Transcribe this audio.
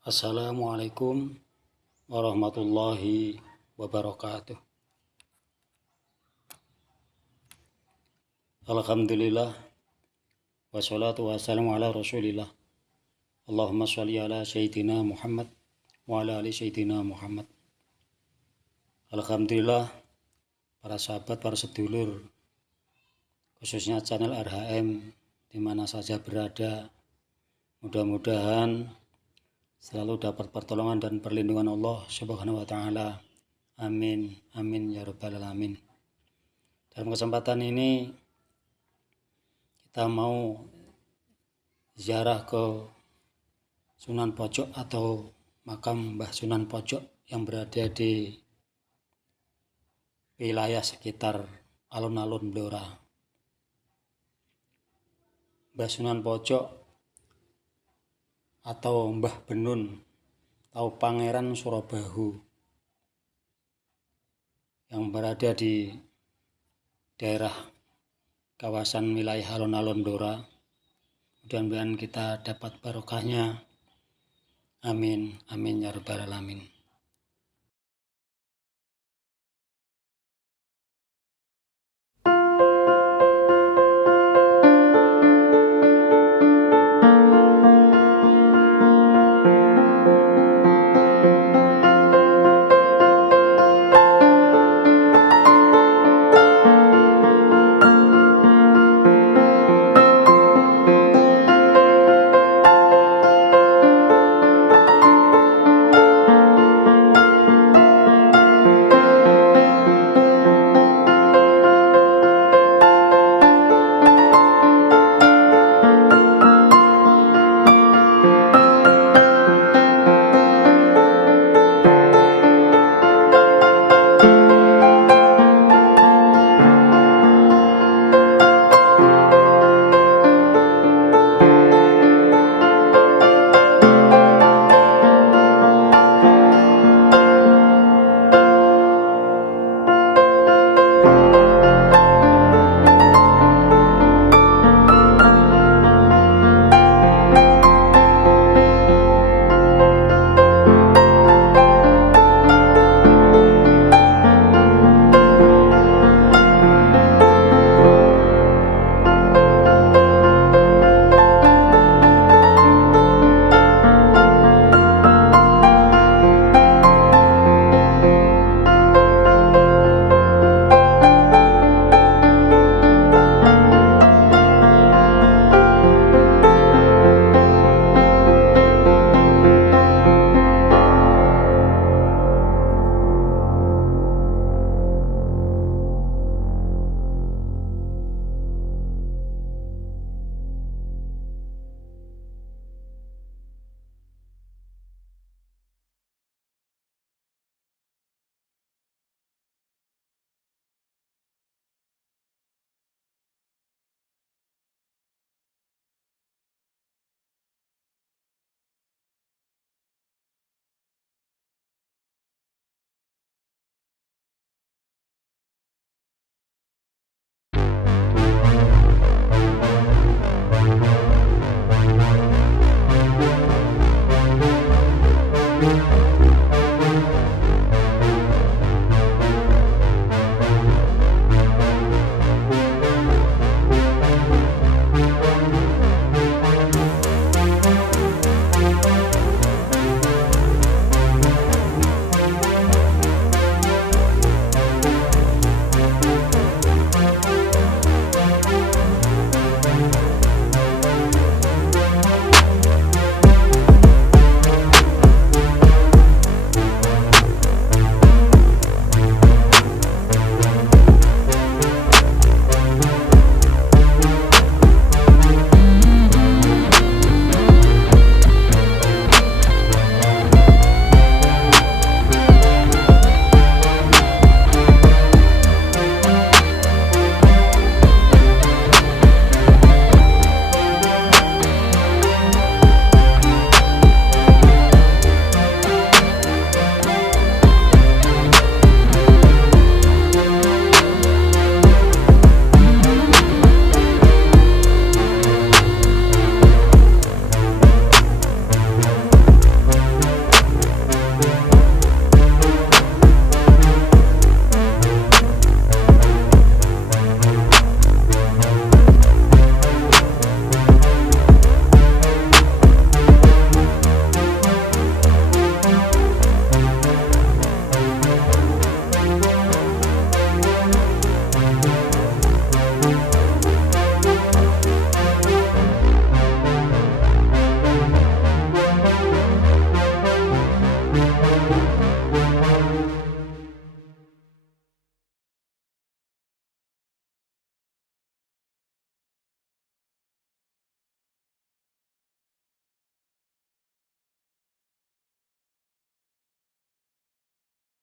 Assalamualaikum warahmatullahi wabarakatuh. Alhamdulillah wassalatu wassalamu ala rasulillah. Allahumma sholli ala sayyidina Muhammad wa ala ali sayyidina Muhammad. Alhamdulillah para sahabat, para sedulur, khususnya channel RHM di mana saja berada, mudah-mudahan selalu dapat pertolongan dan perlindungan Allah Subhanahu wa taala. Amin amin ya rabbal alamin. Dalam kesempatan ini kita mau ziarah ke Sunan Pojok atau makam Mbah Sunan Pojok yang berada di wilayah sekitar alun-alun Blora. Mbah Sunan Pojok atau Mbah Benun atau Pangeran Surabahu yang berada di daerah kawasan wilayah alun-alun Blora. Mudah-mudahan kita dapat barokahnya. Amin amin ya rabbal alamin.